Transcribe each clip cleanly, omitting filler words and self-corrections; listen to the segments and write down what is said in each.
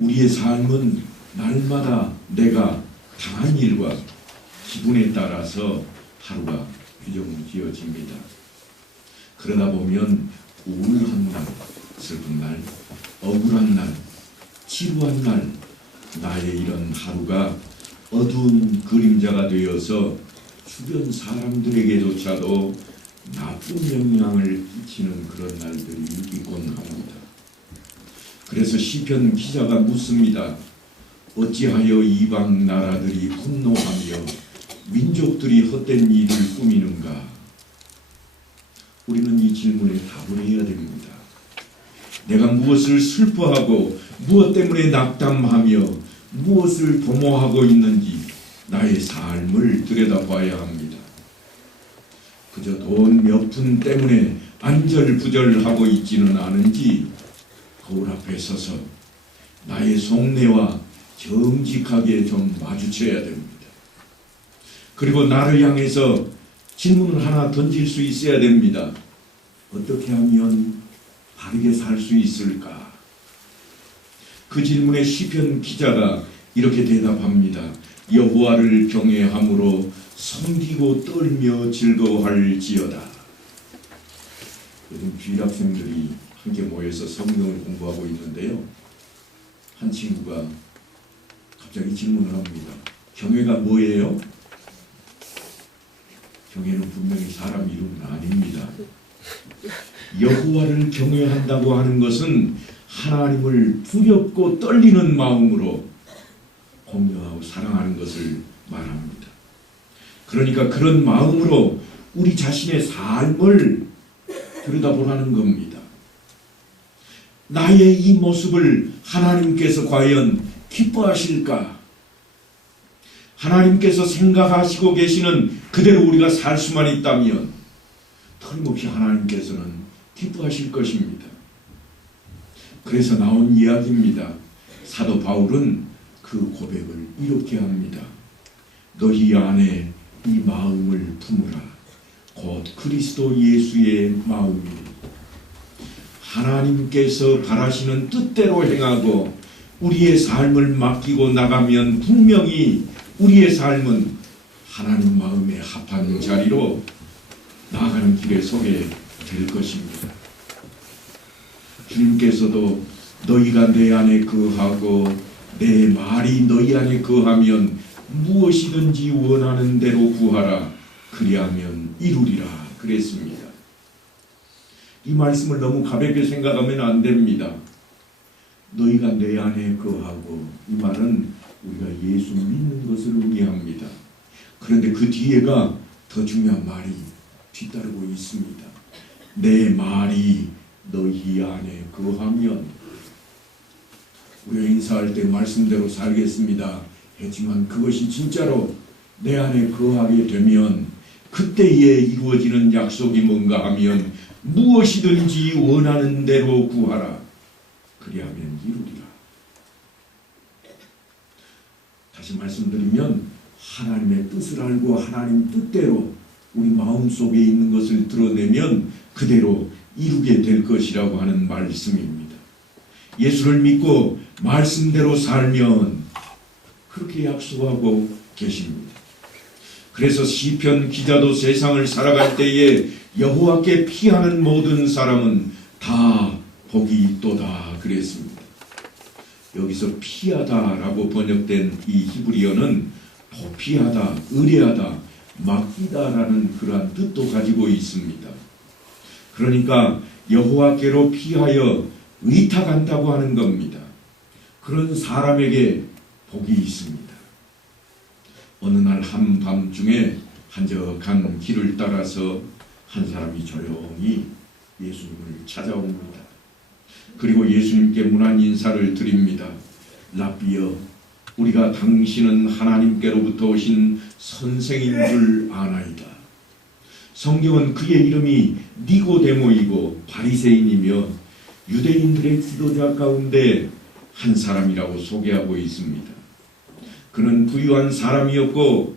우리의 삶은 날마다 내가 당한 일과 기분에 따라서 하루가 규정지어집니다. 그러다 보면 우울한 날, 슬픈 날, 억울한 날, 지루한 날, 나의 이런 하루가 어두운 그림자가 되어서 주변 사람들에게조차도 나쁜 영향을 끼치는 그런 날들이 있곤 합니다. 그래서 시편 기자가 묻습니다. 어찌하여 이방 나라들이 분노하며 민족들이 헛된 일을 꾸미는가? 우리는 이 질문에 답을 해야 됩니다. 내가 무엇을 슬퍼하고 무엇 때문에 낙담하며 무엇을 도모하고 있는지 나의 삶을 들여다봐야 합니다. 그저 돈 몇 푼 때문에 안절부절하고 있지는 않은지 거울 앞에 서서 나의 속내와 정직하게 좀 마주쳐야 됩니다. 그리고 나를 향해서 질문을 하나 던질 수 있어야 됩니다. 어떻게 하면 바르게 살 수 있을까? 그 질문에 시편 기자가 이렇게 대답합니다. 여호와를 경외함으로 섬기고 떨며 즐거워할지어다. 요즘 주일학생들이 함께 모여서 성경을 공부하고 있는데요. 한 친구가 갑자기 질문을 합니다. 경외가 뭐예요? 경외는 분명히 사람 이름은 아닙니다. 여호와를 경외한다고 하는 것은 하나님을 두렵고 떨리는 마음으로 공경하고 사랑하는 것을 말합니다. 그러니까 그런 마음으로 우리 자신의 삶을 들여다보라는 겁니다. 나의 이 모습을 하나님께서 과연 기뻐하실까? 하나님께서 생각하시고 계시는 그대로 우리가 살 수만 있다면 틀림없이 하나님께서는 기뻐하실 것입니다. 그래서 나온 이야기입니다. 사도 바울은 그 고백을 이렇게 합니다. 너희 안에 이 마음을 품으라. 곧 그리스도 예수의 마음이니 하나님께서 바라시는 뜻대로 행하고 우리의 삶을 맡기고 나가면 분명히 우리의 삶은 하나님 마음에 합한 자리로 나아가는 길에 서게 될 것입니다. 주님께서도 너희가 내 안에 거하고 내 말이 너희 안에 거하면 무엇이든지 원하는 대로 구하라. 그리하면 이루리라 그랬습니다. 이 말씀을 너무 가볍게 생각하면 안 됩니다. 너희가 내 안에 거하고 이 말은 우리가 예수 믿는 것을 의미합니다. 그런데 그 뒤에가 더 중요한 말이 뒤따르고 있습니다. 내 말이 너희 안에 거하면 우리가 인사할 때 말씀대로 살겠습니다 했지만 그것이 진짜로 내 안에 거하게 되면 그때에 이루어지는 약속이 뭔가 하면 무엇이든지 원하는 대로 구하라. 그리하면 이루리라. 다시 말씀드리면 하나님의 뜻을 알고 하나님 뜻대로 우리 마음속에 있는 것을 드러내면 그대로 이루게 될 것이라고 하는 말씀입니다. 예수를 믿고 말씀대로 살면 그렇게 약속하고 계십니다. 그래서 시편 기자도 세상을 살아갈 때에 여호와께 피하는 모든 사람은 다 복이 있도다 그랬습니다. 여기서 피하다라고 번역된 이 히브리어는 도피하다, 의뢰하다, 맡기다라는 그러한 뜻도 가지고 있습니다. 그러니까 여호와께로 피하여 의탁한다고 하는 겁니다. 그런 사람에게 복이 있습니다. 어느 날 한밤중에 한적한 길을 따라서 한 사람이 조용히 예수님을 찾아옵니다. 그리고 예수님께 문안 인사를 드립니다. 라비여, 우리가 당신은 하나님께로부터 오신 선생인 줄 아나이다. 성경은 그의 이름이 니고데모이고 바리새인이며 유대인들의 지도자 가운데 한 사람이라고 소개하고 있습니다. 그는 부유한 사람이었고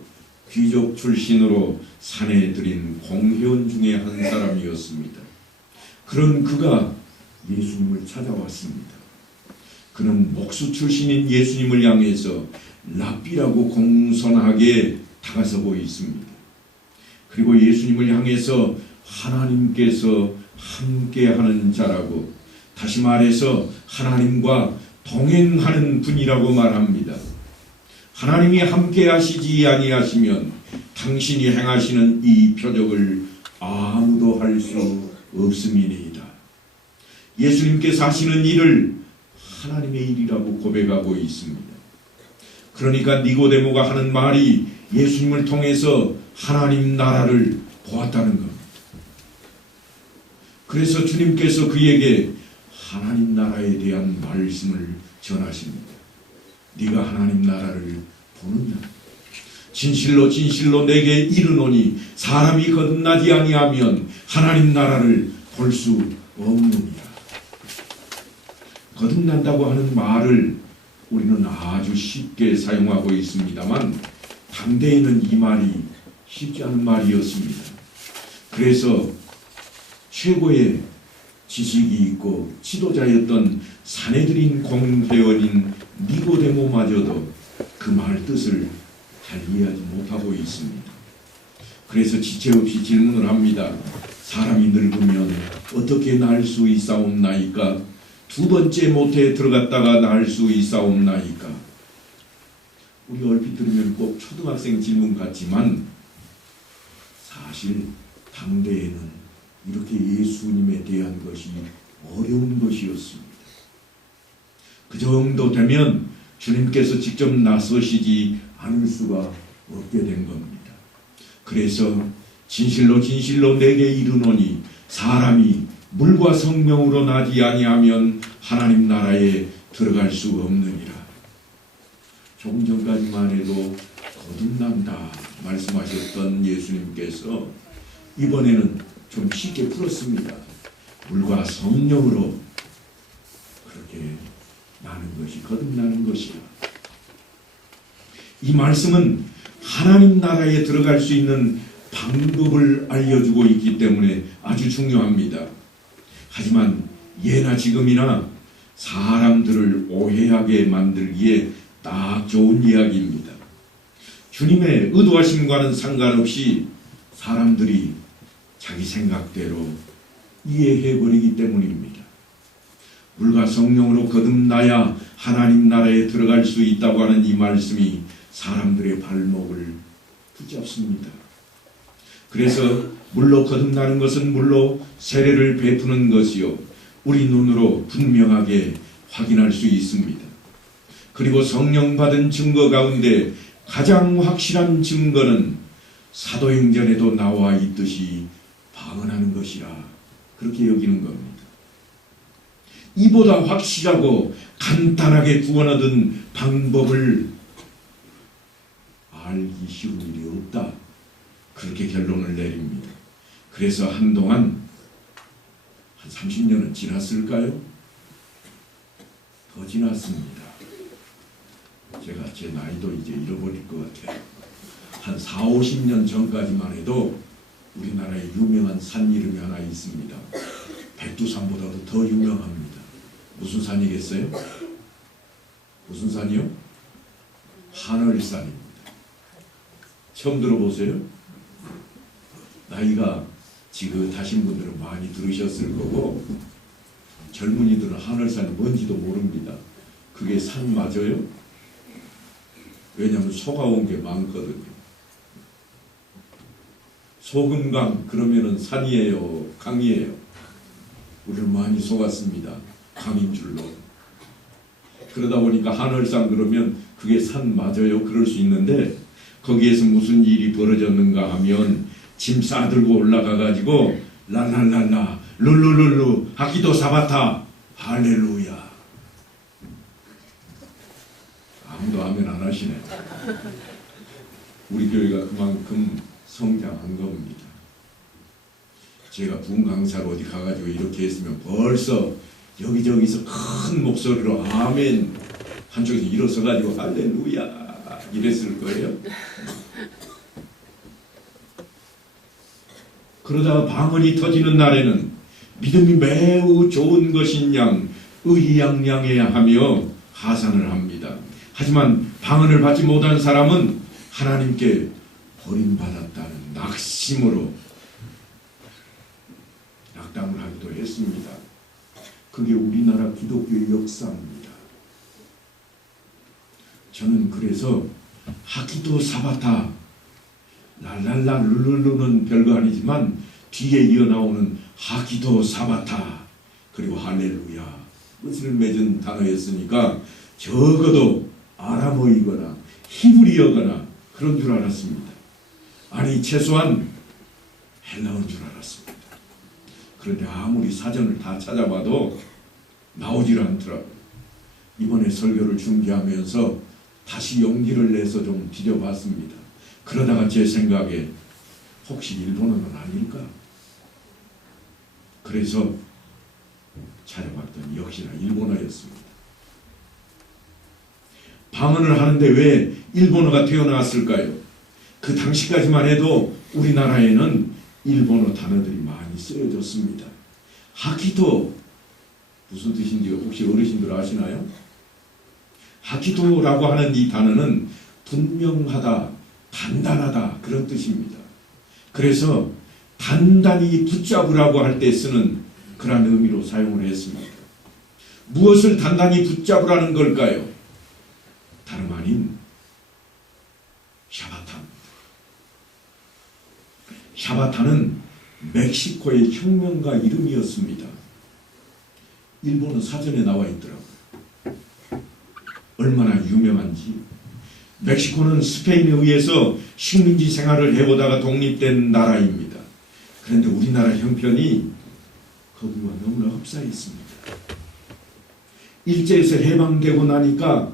귀족 출신으로 산에 들인 공회원 중에 한 사람이었습니다. 그런 그가 예수님을 찾아왔습니다. 그는 목수 출신인 예수님을 향해서 랍비라고 공손하게 다가서고 있습니다. 그리고 예수님을 향해서 하나님께서 함께하는 자라고, 다시 말해서 하나님과 동행하는 분이라고 말합니다. 하나님이 함께하시지 아니하시면 당신이 행하시는 이 표적을 아무도 할 수 없음이니이다. 예수님께서 하시는 일을 하나님의 일이라고 고백하고 있습니다. 그러니까 니고데모가 하는 말이 예수님을 통해서 하나님 나라를 보았다는 겁니다. 그래서 주님께서 그에게 하나님 나라에 대한 말씀을 전하십니다. 네가 하나님 나라를 보느냐? 진실로 진실로 내게 이르노니 사람이 거듭나지 아니하면 하나님 나라를 볼 수 없느니라. 거듭난다고 하는 말을 우리는 아주 쉽게 사용하고 있습니다만 당대에는 이 말이 쉽지 않은 말이었습니다. 그래서 최고의 지식이 있고 지도자였던 사내들인 공회원인 니고데모마저도 그 말 뜻을 잘 이해하지 못하고 있습니다. 그래서 지체 없이 질문을 합니다. 사람이 늙으면 어떻게 날 수 있사옵나이까? 두 번째 모태에 들어갔다가 날 수 있사옵나이까? 우리 얼핏 들으면 꼭 초등학생 질문 같지만 사실 당대에는 이렇게 예수님에 대한 것이 어려운 것이었습니다. 그 정도 되면 주님께서 직접 나서시지 않을 수가 없게 된 겁니다. 그래서 진실로 진실로 내게 이르노니 사람이 물과 성령으로 나지 아니하면 하나님 나라에 들어갈 수 없느니라. 조금 전까지만 해도 거듭난다 말씀하셨던 예수님께서 이번에는 좀 쉽게 풀었습니다. 물과 성령으로 그렇게 나는 것이 거듭나는 것이라. 이 말씀은 하나님 나라에 들어갈 수 있는 방법을 알려주고 있기 때문에 아주 중요합니다. 하지만 예나 지금이나 사람들을 오해하게 만들기에 딱 좋은 이야기입니다. 주님의 의도하심과는 상관없이 사람들이 자기 생각대로 이해해버리기 때문입니다. 물과 성령으로 거듭나야 하나님 나라에 들어갈 수 있다고 하는 이 말씀이 사람들의 발목을 붙잡습니다. 그래서 물로 거듭나는 것은 물로 세례를 베푸는 것이요, 우리 눈으로 분명하게 확인할 수 있습니다. 그리고 성령 받은 증거 가운데 가장 확실한 증거는 사도행전에도 나와 있듯이 방언하는 것이라 그렇게 여기는 겁니다. 이보다 확실하고 간단하게 구원 얻은 방법을 알기 쉬운 일이 없다, 그렇게 결론을 내립니다. 그래서 한동안 한 30년은 지났을까요? 더 지났습니다. 제가 제 나이도 이제 잃어버릴 것 같아요. 한 40-50년 전까지만 해도 우리나라에 유명한 산 이름이 하나 있습니다. 백두산보다도 더 유명합니다. 무슨 산이겠어요? 무슨 산이요? 하늘산입니다. 처음 들어보세요? 나이가 지긋하신 분들은 많이 들으셨을 거고 젊은이들은 하늘산이 뭔지도 모릅니다. 그게 산 맞아요? 왜냐하면 속아온 게 많거든요. 소금강 그러면은 산이에요, 강이에요? 우리를 많이 속았습니다. 강인 줄로. 그러다 보니까 하늘산 그러면 그게 산 맞아요? 그럴 수 있는데 거기에서 무슨 일이 벌어졌는가 하면 짐 싸들고 올라가가지고 랄랄랄라 룰루룰루 하기도 사바타 할렐루야. 아무도 아멘 안 하시네. 우리 교회가 그만큼 성장한 겁니다. 제가 부흥 강사로 어디 가가지고 이렇게 했으면 벌써 여기저기서 큰 목소리로 아멘, 한쪽에서 일어서가지고 할렐루야 이랬을 거예요. 그러다가 방언이 터지는 날에는 믿음이 매우 좋은 것인 양 의양양해야 하며 하산을 합니다. 하지만 방언을 받지 못한 사람은 하나님께 버림받았다는 낙심으로 낙담을 하기도 했습니다. 그게 우리나라 기독교의 역사입니다. 저는 그래서 하기도 사바타 랄랄라 룰룰루는 별거 아니지만 뒤에 이어나오는 하기도 사바타 그리고 할렐루야 뜻을 맺은 단어였으니까 적어도 아람어이거나 히브리어거나 그런 줄 알았습니다. 아니 최소한 헬라어인 줄 알았습니다. 그런데 아무리 사전을 다 찾아봐도 나오질 않더라고요. 이번에 설교를 준비하면서 다시 용기를 내서 좀 뒤져봤습니다. 그러다가 제 생각에 혹시 일본어는 아닐까? 그래서 찾아봤더니 역시나 일본어였습니다. 방언을 하는데 왜 일본어가 태어났을까요? 그 당시까지만 해도 우리나라에는 일본어 단어들이 많이 쓰여졌습니다. 하키도 무슨 뜻인지 혹시 어르신들 아시나요? 하키도라고 하는 이 단어는 분명하다, 단단하다 그런 뜻입니다. 그래서 단단히 붙잡으라고 할 때 쓰는 그런 의미로 사용을 했습니다. 무엇을 단단히 붙잡으라는 걸까요? 다름 아닌 샤바타입니다. 샤바타는 멕시코의 혁명가 이름이었습니다. 일본어 사전에 나와 있더라고요. 얼마나 유명한지. 멕시코는 스페인에 의해서 식민지 생활을 해보다가 독립된 나라입니다. 그런데 우리나라 형편이 거기와 너무나 흡사해 있습니다. 일제에서 해방되고 나니까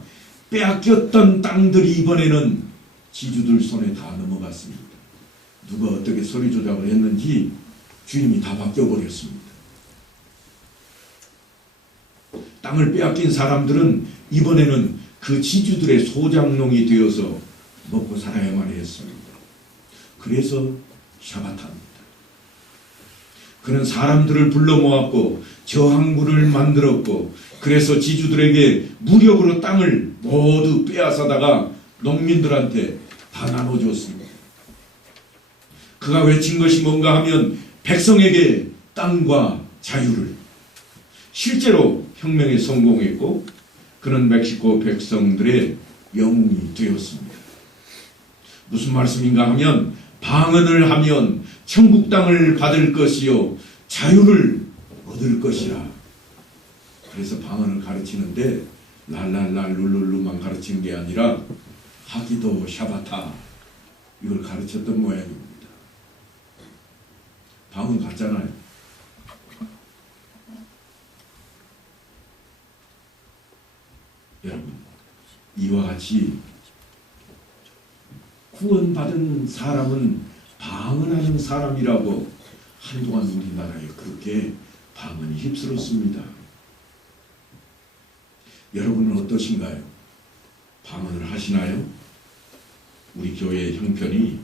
빼앗겼던 땅들이 이번에는 지주들 손에 다 넘어갔습니다. 누가 어떻게 소리 조작을 했는지 주인이 다 바뀌어버렸습니다. 땅을 빼앗긴 사람들은 이번에는 그 지주들의 소장농이 되어서 먹고 살아야만 했습니다. 그래서 샤바타입니다. 그는 사람들을 불러 모았고 저항군을 만들었고 그래서 지주들에게 무력으로 땅을 모두 빼앗아다가 농민들한테 다 나눠줬습니다. 그가 외친 것이 뭔가 하면 백성에게 땅과 자유를. 실제로 혁명에 성공했고 그는 멕시코 백성들의 영웅이 되었습니다. 무슨 말씀인가 하면 방언을 하면 천국 땅을 받을 것이요 자유를 얻을 것이라. 그래서 방언을 가르치는데 랄랄랄 룰룰루만 가르치는 게 아니라 하기도 샤바타 이걸 가르쳤던 모양입니다. 방언 같잖아요. 여러분 이와 같이 구원받은 사람은 방언하는 사람이라고 한동안 우리나라에 그렇게 방언이 휩쓸었습니다. 여러분은 어떠신가요? 방언을 하시나요? 우리 교회의 형편이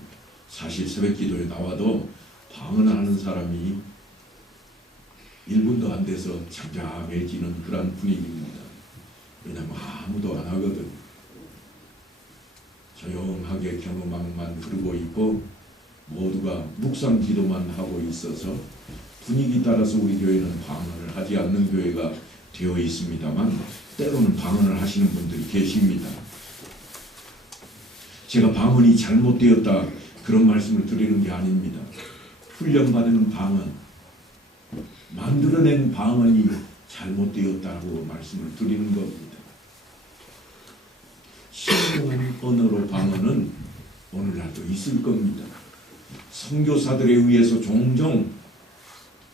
사실 새벽기도에 나와도 방언하는 사람이 1분도 안 돼서 잠잠해지는 그런 분위기입니다. 왜냐하면 아무도 안 하거든. 조용하게 경음악만 흐르고 있고 모두가 묵상 기도만 하고 있어서 분위기 따라서 우리 교회는 방언을 하지 않는 교회가 되어 있습니다만 때로는 방언을 하시는 분들이 계십니다. 제가 방언이 잘못되었다 그런 말씀을 드리는 게 아닙니다. 훈련받은 방언, 만들어낸 방언이 잘못되었다고 말씀을 드리는 겁니다. 신중한 언어로 방언은 오늘날도 있을 겁니다. 선교사들에 의해서 종종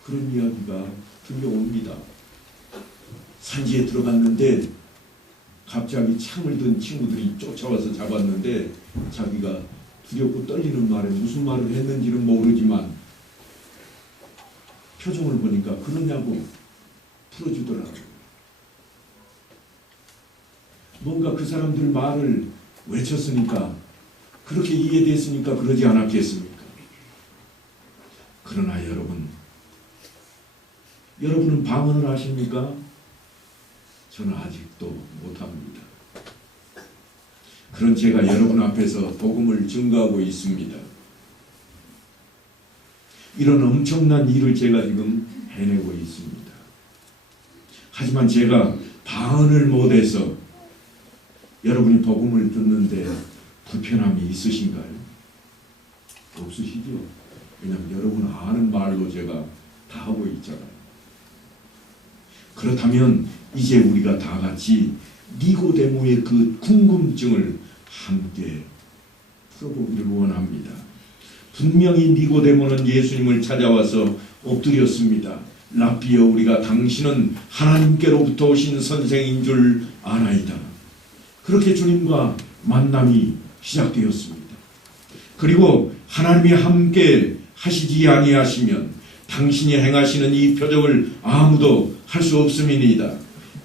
그런 이야기가 들려옵니다. 산지에 들어갔는데 갑자기 창을 든 친구들이 쫓아와서 잡았는데 자기가 두렵고 떨리는 말에 무슨 말을 했는지는 모르지만 표정을 보니까 그러냐고 풀어주더라고요. 뭔가 그 사람들 말을 외쳤으니까 그렇게 이해됐으니까 그러지 않았겠습니까? 그러나 여러분은 방언을 하십니까? 저는 아직도 못합니다. 그런 제가 여러분 앞에서 복음을 증거하고 있습니다. 이런 엄청난 일을 제가 지금 해내고 있습니다. 하지만 제가 방언을 못해서 여러분이 복음을 듣는데 불편함이 있으신가요? 없으시죠? 왜냐하면 여러분 아는 말로 제가 다 하고 있잖아요. 그렇다면 이제 우리가 다 같이 니고데모의 그 궁금증을 함께 풀어보기를 원합니다. 분명히 니고데모는 예수님을 찾아와서 엎드렸습니다. 랍비여, 우리가 당신은 하나님께로부터 오신 선생인 줄 아나이다. 그렇게 주님과 만남이 시작되었습니다. 그리고 하나님이 함께 하시지 아니하시면 당신이 행하시는 이 표적을 아무도 할 수 없음이니이다.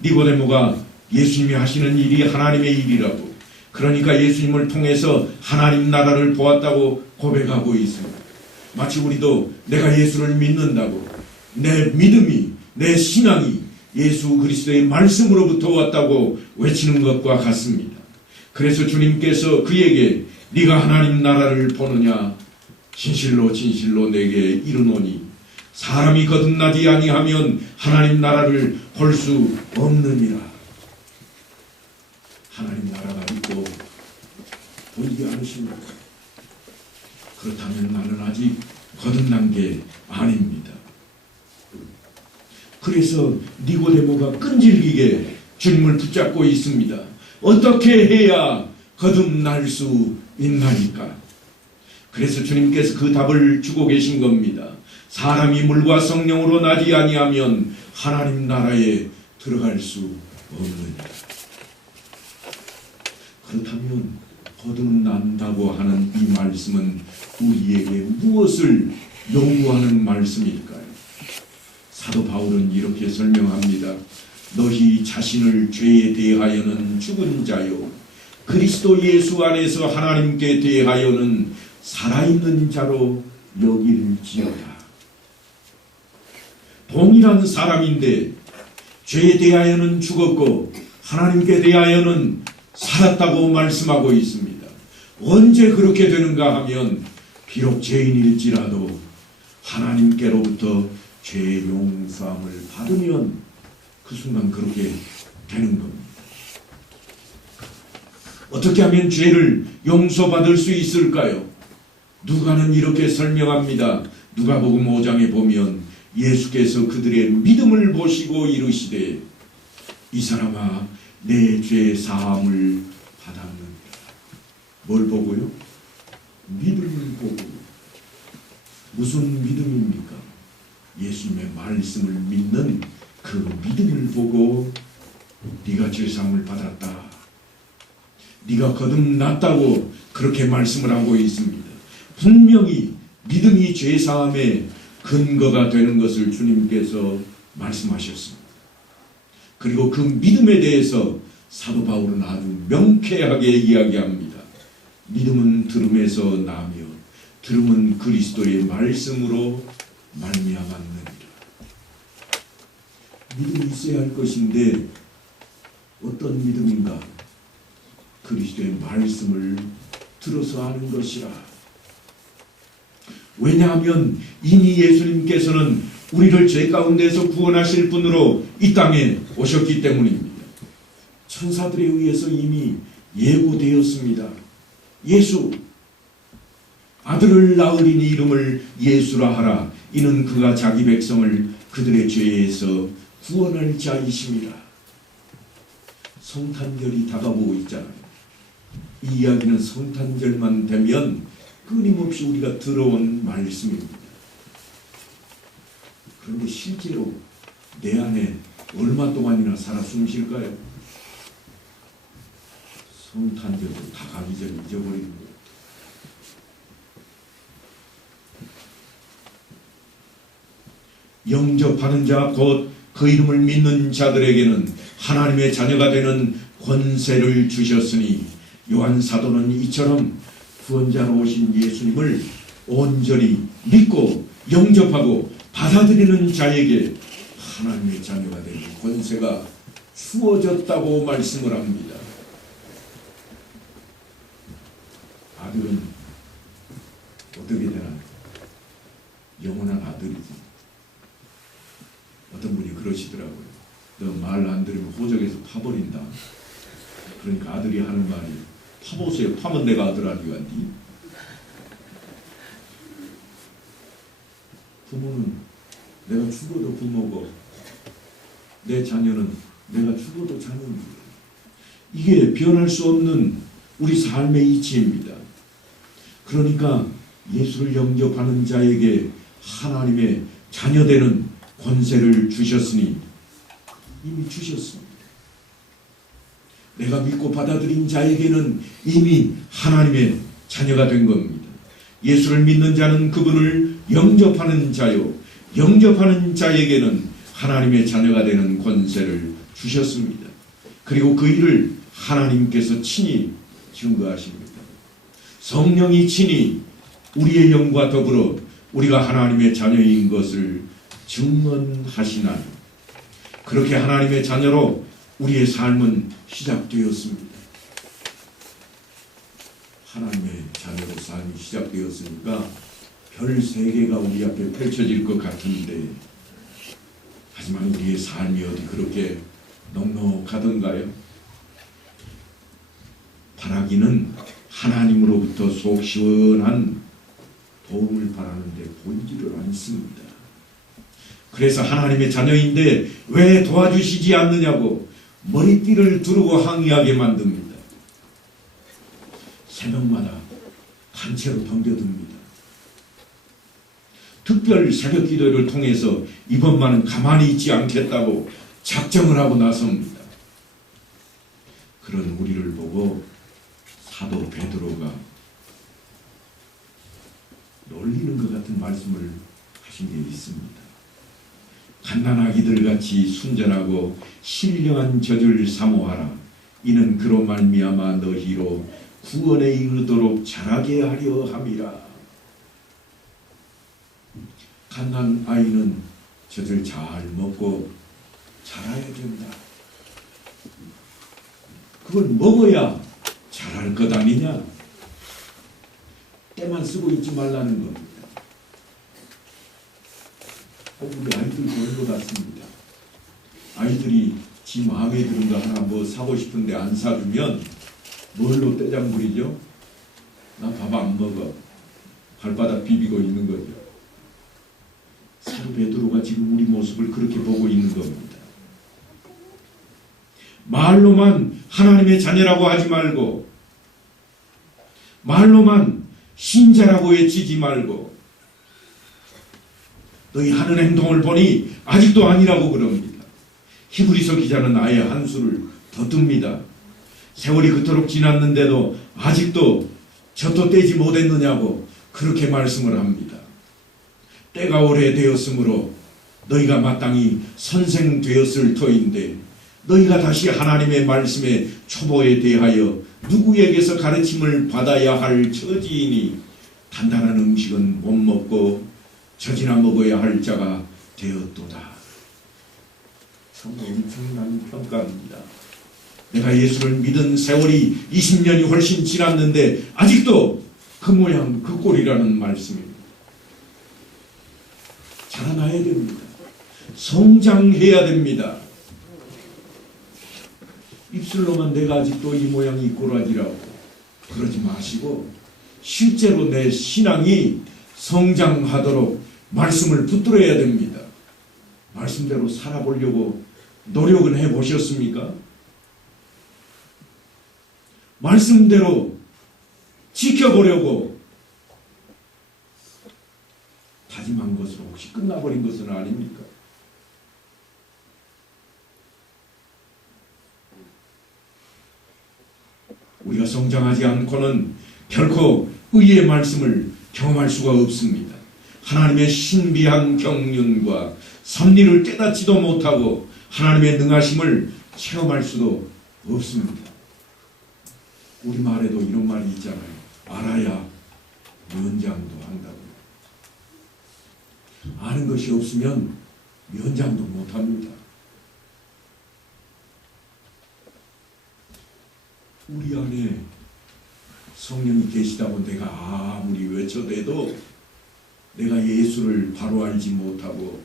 니고데모가 예수님이 하시는 일이 하나님의 일이라고, 그러니까 예수님을 통해서 하나님 나라를 보았다고 고백하고 있습니다. 마치 우리도 내가 예수를 믿는다고, 내 믿음이, 내 신앙이 예수 그리스도의 말씀으로부터 왔다고 외치는 것과 같습니다. 그래서 주님께서 그에게 네가 하나님 나라를 보느냐? 진실로 진실로 내게 이르노니 사람이 거듭나지 아니하면 하나님 나라를 볼 수 없느니라. 하나님 나라가 있고 보이지 않으십니까? 그렇다면 나는 아직 거듭난 게 아닙니다. 그래서 니고데모가 끈질기게 주님을 붙잡고 있습니다. 어떻게 해야 거듭날 수 있나니까? 그래서 주님께서 그 답을 주고 계신 겁니다. 사람이 물과 성령으로 나지 아니하면 하나님 나라에 들어갈 수 없느니라. 그렇다면 거듭난다고 하는 이 말씀은 우리에게 무엇을 요구하는 말씀일까요? 사도 바울은 이렇게 설명합니다. 너희 자신을 죄에 대하여는 죽은 자요 그리스도 예수 안에서 하나님께 대하여는 살아있는 자로 여길지어다. 동일한 사람인데 죄에 대하여는 죽었고 하나님께 대하여는 살았다고 말씀하고 있습니다. 언제 그렇게 되는가 하면 비록 죄인일지라도 하나님께로부터 죄 용서함을 받으면 그 순간 그렇게 되는 겁니다. 어떻게 하면 죄를 용서받을 수 있을까요? 누가는 이렇게 설명합니다. 누가복음 5장에 보면 예수께서 그들의 믿음을 보시고 이르시되 이 사람아 내 죄 사함을 받았느니라. 뭘 보고요? 믿음을 보고. 무슨 믿음입니까? 예수님의 말씀을 믿는 그 믿음을 보고 네가 죄 사함을 받았다, 네가 거듭났다고 그렇게 말씀을 하고 있습니다. 분명히 믿음이 죄 사함의 근거가 되는 것을 주님께서 말씀하셨습니다. 그리고 그 믿음에 대해서 사도 바울은 아주 명쾌하게 이야기합니다. 믿음은 들음에서 나며 들음은 그리스도의 말씀으로 말미암았느니라. 믿음이 있어야 할 것인데 어떤 믿음인가? 그리스도의 말씀을 들어서 하는 것이라. 왜냐하면 이미 예수님께서는 우리를 죄 가운데서 구원하실 분으로 이 땅에 오셨기 때문입니다. 천사들에 의해서 이미 예고되었습니다. 예수, 아들을 낳으리니 이름을 예수라 하라. 이는 그가 자기 백성을 그들의 죄에서 구원할 자이심이라. 성탄절이 다가오고 있잖아요. 이 이야기는 성탄절만 되면 끊임없이 우리가 들어온 말씀입니다. 그런데 실제로 내 안에 얼마 동안이나 살아 숨쉴까요? 성탄절도 다 가기 전에 잊어버리는 거예요. 영접하는 자 곧 그 이름을 믿는 자들에게는 하나님의 자녀가 되는 권세를 주셨으니 요한 사도는 이처럼 구원자로 오신 예수님을 온전히 믿고 영접하고 받아들이는 자에게 하나님의 자녀가 되는 권세가 주어졌다고 말씀을 합니다. 아들은 어떻게 되나? 영원한 아들이지. 어떤 분이 그러시더라고요. 너 말 안 들으면 호적에서 파버린다. 그러니까 아들이 하는 말이 파보세요. 파면 내가 아들 아니겠니? 부모는 내가 죽어도 부모고 내 자녀는 내가 죽어도 자녀입니다. 이게 변할 수 없는 우리 삶의 이치입니다. 그러니까 예수를 영접하는 자에게 하나님의 자녀되는 권세를 주셨으니 이미 주셨습니다. 내가 믿고 받아들인 자에게는 이미 하나님의 자녀가 된 겁니다. 예수를 믿는 자는 그분을 영접하는 자요, 영접하는 자에게는 하나님의 자녀가 되는 권세를 주셨습니다. 그리고 그 일을 하나님께서 친히 증거하십니다. 성령이 친히 우리의 영과 더불어 우리가 하나님의 자녀인 것을 증언하시나니 그렇게 하나님의 자녀로 우리의 삶은 시작되었습니다. 하나님의 자녀로 삶이 시작되었으니까 별 3개가 우리 앞에 펼쳐질 것 같은데 하지만 우리의 삶이 어디 그렇게 넉넉하던가요? 바라기는 하나님으로부터 속 시원한 도움을 바라는데 보이지를 않습니다. 그래서 하나님의 자녀인데 왜 도와주시지 않느냐고 머리띠를 두르고 항의하게 만듭니다. 새벽마다 단체로 덤벼듭니다. 특별 새벽 기도를 통해서 이번만은 가만히 있지 않겠다고 작정을 하고 나섭니다. 그런 우리를 보고 사도 베드로가 놀리는 것 같은 말씀을 하신 게 있습니다. 갓난아기들 같이 순전하고 신령한 젖을 사모하라. 이는 그로 말미암아 너희로 구원에 이르도록 자라게 하려 함이라. 갓난아이는 젖을 잘 먹고 자라야 된다. 그걸 먹어야 자랄 것 아니냐? 때만 쓰고 있지 말라는 겁니다. 우리 아이들도 얼마 같습니다. 아이들이 지 마음에 드는 거 하나 뭐 사고 싶은데 안 사주면 뭘로 떼장 부리죠? 나 밥 안 먹어. 발바닥 비비고 있는 거죠. 사도 베드로가 지금 우리 모습을 그렇게 보고 있는 겁니다. 말로만 하나님의 자녀라고 하지 말고 말로만 신자라고 외치지 말고 너희 하는 행동을 보니 아직도 아니라고 그럽니다. 히브리서 기자는 아예 한수를 더 뜹니다. 세월이 그토록 지났는데도 아직도 젖도 떼지 못했느냐고 그렇게 말씀을 합니다. 때가 오래되었으므로 너희가 마땅히 선생되었을 터인데 너희가 다시 하나님의 말씀의 초보에 대하여 누구에게서 가르침을 받아야 할 처지이니 단단한 음식은 못 먹고 젖이나 먹어야 할 자가 되었도다. 정말 엄청난 평가입니다. 내가 예수를 믿은 세월이 20년이 훨씬 지났는데 아직도 그 모양 그 꼴이라는 말씀입니다. 자라나야 됩니다. 성장해야 됩니다. 입술로만 내가 아직도 이 모양이 이 꼬라지라고 그러지 마시고 실제로 내 신앙이 성장하도록 말씀을 붙들어야 됩니다. 말씀대로 살아보려고 노력은 해보셨습니까? 말씀대로 지켜보려고 다짐한 것으로 혹시 끝나버린 것은 아닙니까? 우리가 성장하지 않고는 결코 의의 말씀을 경험할 수가 없습니다. 하나님의 신비한 경륜과 섭리를 깨닫지도 못하고 하나님의 능하심을 체험할 수도 없습니다. 우리말에도 이런 말이 있잖아요. 알아야 면장도 한다고. 아는 것이 없으면 면장도 못합니다. 우리 안에 성령이 계시다고 내가 아무리 외쳐대도 내가 예수를 바로 알지 못하고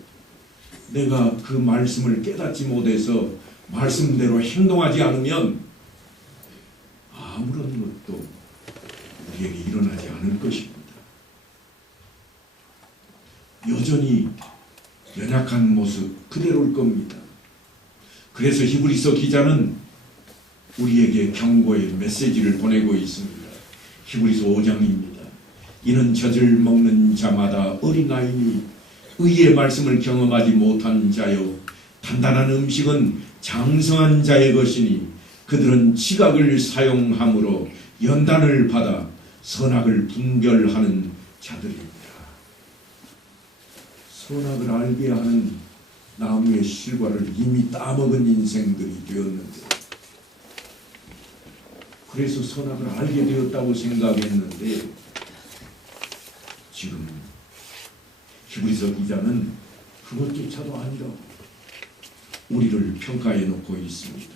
내가 그 말씀을 깨닫지 못해서 말씀대로 행동하지 않으면 아무런 것도 우리에게 일어나지 않을 것입니다. 여전히 연약한 모습 그대로일 겁니다. 그래서 히브리서 기자는 우리에게 경고의 메시지를 보내고 있습니다. 히브리서 5장입니다. 이는 젖을 먹는 자마다 어린아이니 의의 말씀을 경험하지 못한 자요 단단한 음식은 장성한 자의 것이니 그들은 지각을 사용함으로 연단을 받아 선악을 분별하는 자들입니다. 선악을 알게 하는 나무의 실과를 이미 따먹은 인생들이 되었는데 그래서 선악을 알게 되었다고 생각했는데 지금 히브리서 기자는 그것조차도 아니라고 우리를 평가해 놓고 있습니다.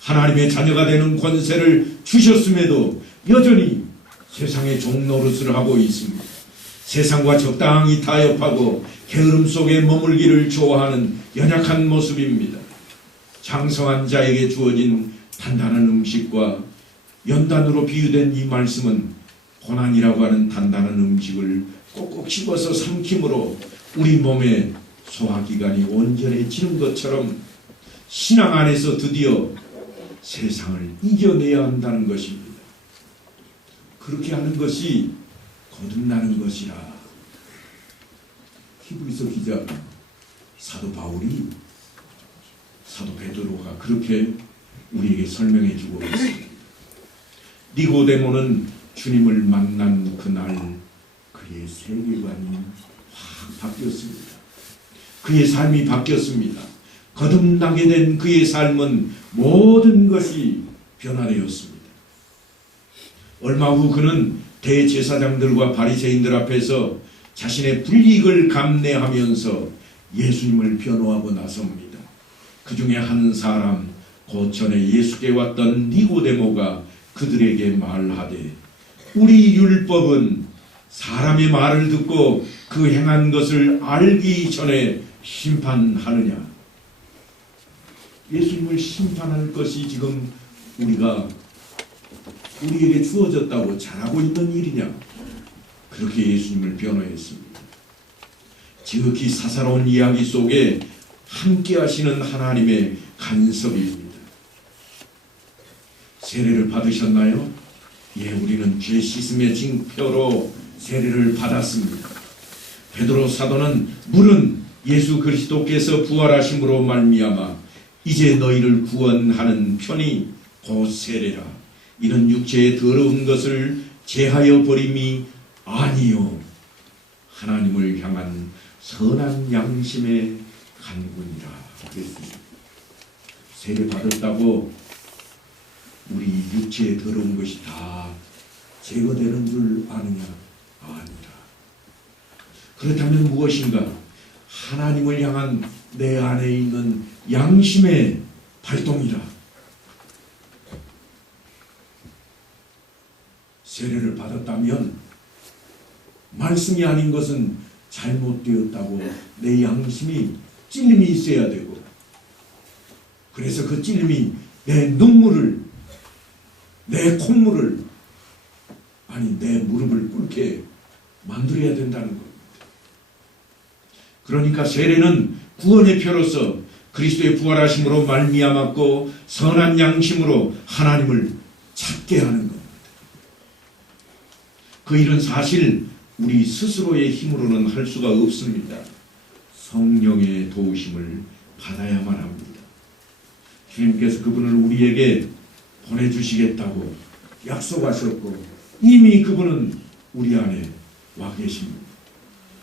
하나님의 자녀가 되는 권세를 주셨음에도 여전히 세상의 종노릇을 하고 있습니다. 세상과 적당히 타협하고 게으름 속에 머물기를 좋아하는 연약한 모습입니다. 장성한 자에게 주어진 단단한 음식과 연단으로 비유된 이 말씀은 고난이라고 하는 단단한 음식을 꼭꼭 씹어서 삼킴으로 우리 몸의 소화기관이 온전해지는 것처럼 신앙 안에서 드디어 세상을 이겨내야 한다는 것입니다. 그렇게 하는 것이 거듭나는 것이라 히브리서 기자 사도 바울이 사도 베드로가 그렇게 우리에게 설명해 주고 있습니다. 니고데모는 주님을 만난 그날 그의 세계관이 확 바뀌었습니다. 그의 삶이 바뀌었습니다. 거듭나게 된 그의 삶은 모든 것이 변화되었습니다. 얼마 후 그는 대제사장들과 바리새인들 앞에서 자신의 불이익을 감내하면서 예수님을 변호하고 나섭니다. 그 중에 한 사람 곧 전에 예수께 왔던 니고데모가 그들에게 말하되 우리 율법은 사람의 말을 듣고 그 행한 것을 알기 전에 심판하느냐. 예수님을 심판할 것이 지금 우리에게 주어졌다고 잘하고 있는 일이냐. 그렇게 예수님을 변호했습니다. 지극히 사사로운 이야기 속에 함께 하시는 하나님의 간섭입니다. 세례를 받으셨나요? 예, 우리는 죄 씻음의 징표로 세례를 받았습니다. 베드로 사도는 물은 예수 그리스도께서 부활하심으로 말미암아 이제 너희를 구원하는 편이 곧 세례라. 이는 육체의 더러운 것을 제하여 버림이 아니요 하나님을 향한 선한 양심의 간군이라 그랬습니다. 세례 받았다고 우리 육체의 더러운 것이 다 제거되는 줄 아느냐? 아니라. 그렇다면 무엇인가? 하나님을 향한 내 안에 있는 양심의 발동이라. 세례를 받았다면 말씀이 아닌 것은 잘못되었다고 내 양심이 찔림이 있어야 되고, 그래서 그 찔림이 내 눈물을, 내 콧물을, 아니 내 무릎을 꿇게 만들어야 된다는 겁니다. 그러니까 세례는 구원의 표로서 그리스도의 부활하심으로 말미암았고 선한 양심으로 하나님을 찾게 하는 겁니다. 그 일은 사실 우리 스스로의 힘으로는 할 수가 없습니다. 성령의 도우심을 받아야만 합니다. 주님께서 그분을 우리에게 보내주시겠다고 약속하셨고 이미 그분은 우리 안에 와 계십니다.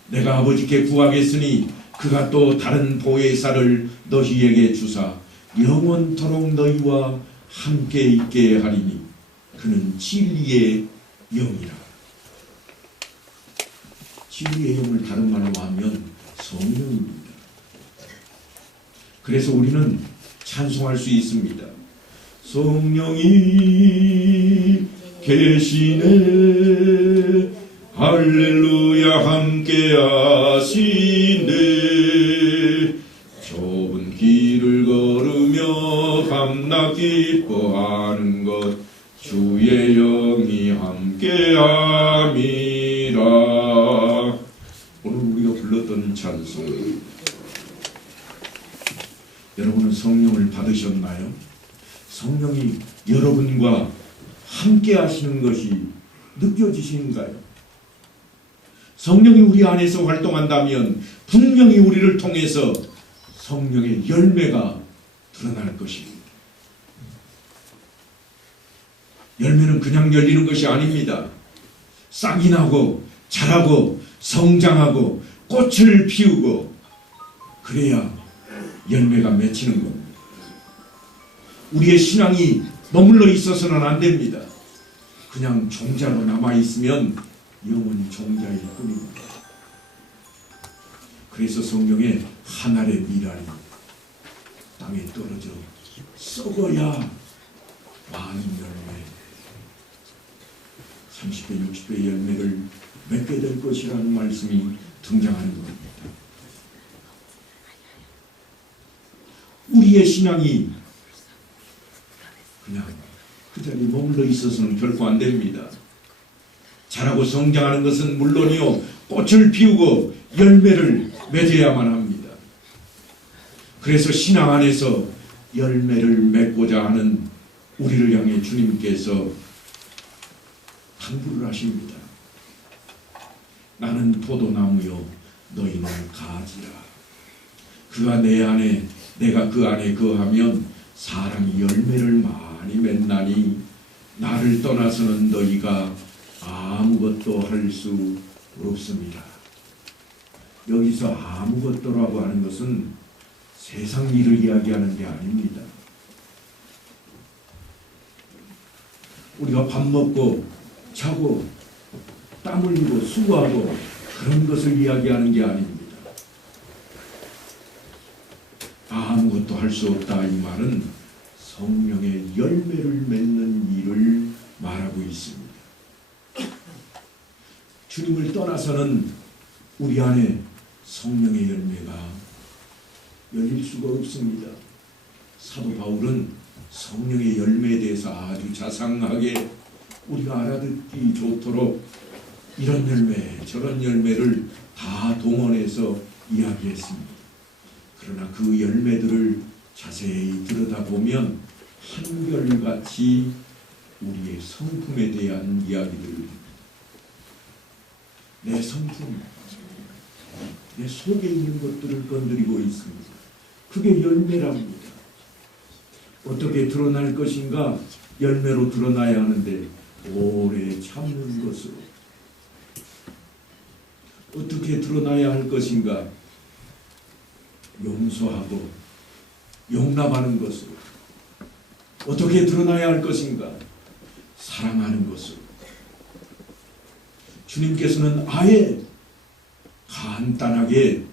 내가 아버지께 구하겠으니 그가 또 다른 보혜사를 너희에게 주사 영원토록 너희와 함께 있게 하리니 그는 진리의 영이라. 진리의 영을 다른 말로 하면 성령입니다. 그래서 우리는 찬송할 수 있습니다. 성령이 계시네. 할렐루야 함께 하시네. 좁은 길을 걸으며 밤낮 기뻐하는 것 주의 영이 함께함이라. 오늘 우리가 불렀던 찬송, 여러분은 성령을 받으셨나요? 성령이 여러분과 함께 하시는 것이 느껴지신가요? 성령이 우리 안에서 활동한다면 분명히 우리를 통해서 성령의 열매가 드러날 것입니다. 열매는 그냥 열리는 것이 아닙니다. 싹이 나고 자라고 성장하고 꽃을 피우고 그래야 열매가 맺히는 겁니다. 우리의 신앙이 머물러 있어서는 안 됩니다. 그냥 종자로 남아있으면 영원히 종자일 뿐입니다. 그래서 성령의 한 알의 밀알이 땅에 떨어져 썩어야 많은 열매, 30배, 60배 열매를 맺게 될 것이라는 말씀이 등장하는 겁니다. 우리의 신앙이 그냥 그 자리에 머물러 있어서는 결코 안 됩니다. 자라고 성장하는 것은 물론이요, 꽃을 피우고 열매를 맺어야만 합니다. 그래서 신앙 안에서 열매를 맺고자 하는 우리를 향해 주님께서 당부를 하십니다. 나는 포도나무요 너희는 가지라. 그가 내 안에 내가 그 안에 거하면 사람이 열매를 많이 맺나니 나를 떠나서는 너희가 아무것도 할 수 없습니다. 여기서 아무것도라고 하는 것은 세상 일을 이야기하는 게 아닙니다. 우리가 밥 먹고 자고 땀 흘리고 수고하고 그런 것을 이야기하는 게 아닙니다. 아무것도 할 수 없다 이 말은 성령의 열매를 맺는 일을 말하고 있습니다. 주님을 떠나서는 우리 안에 성령의 열매가 열릴 수가 없습니다. 사도 바울은 성령의 열매에 대해서 아주 자상하게 우리가 알아듣기 좋도록 이런 열매 저런 열매를 다 동원해서 이야기했습니다. 그러나 그 열매들을 자세히 들여다보면 한결같이 우리의 성품에 대한 이야기들, 내 성품, 내 속에 있는 것들을 건드리고 있습니다. 그게 열매랍니다. 어떻게 드러날 것인가? 열매로 드러나야 하는데 오래 참는 것으로. 어떻게 드러나야 할 것인가? 용서하고 용납하는 것으로. 어떻게 드러나야 할 것인가? 사랑하는 것으로. 주님께서는 아예 간단하게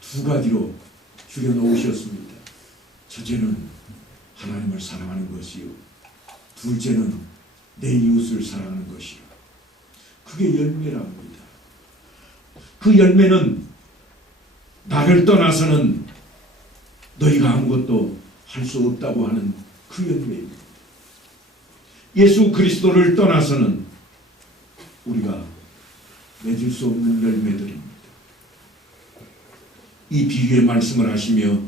두 가지로 줄여놓으셨습니다. 첫째는 하나님을 사랑하는 것이요, 둘째는 내 이웃을 사랑하는 것이요. 그게 열매랍니다. 그 열매는 나를 떠나서는 너희가 아무것도 할 수 없다고 하는 그 열매입니다. 예수 그리스도를 떠나서는 우리가 맺을 수 없는 열매들입니다. 이 비유의 말씀을 하시며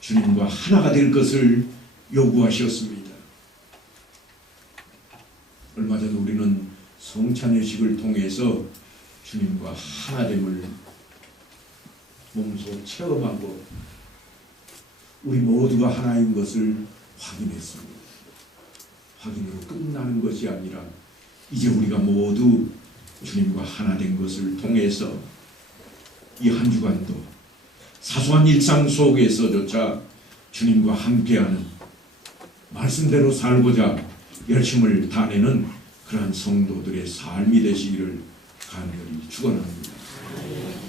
주님과 하나가 될 것을 요구하셨습니다. 얼마 전 우리는 성찬의식을 통해서 주님과 하나됨을 몸소 체험하고 우리 모두가 하나인 것을 확인했습니다. 확인으로 끝나는 것이 아니라 이제 우리가 모두 주님과 하나 된 것을 통해서 이 한 주간도 사소한 일상 속에서조차 주님과 함께하는 말씀대로 살고자 열심을 다내는 그러한 성도들의 삶이 되시기를 간절히 축원합니다.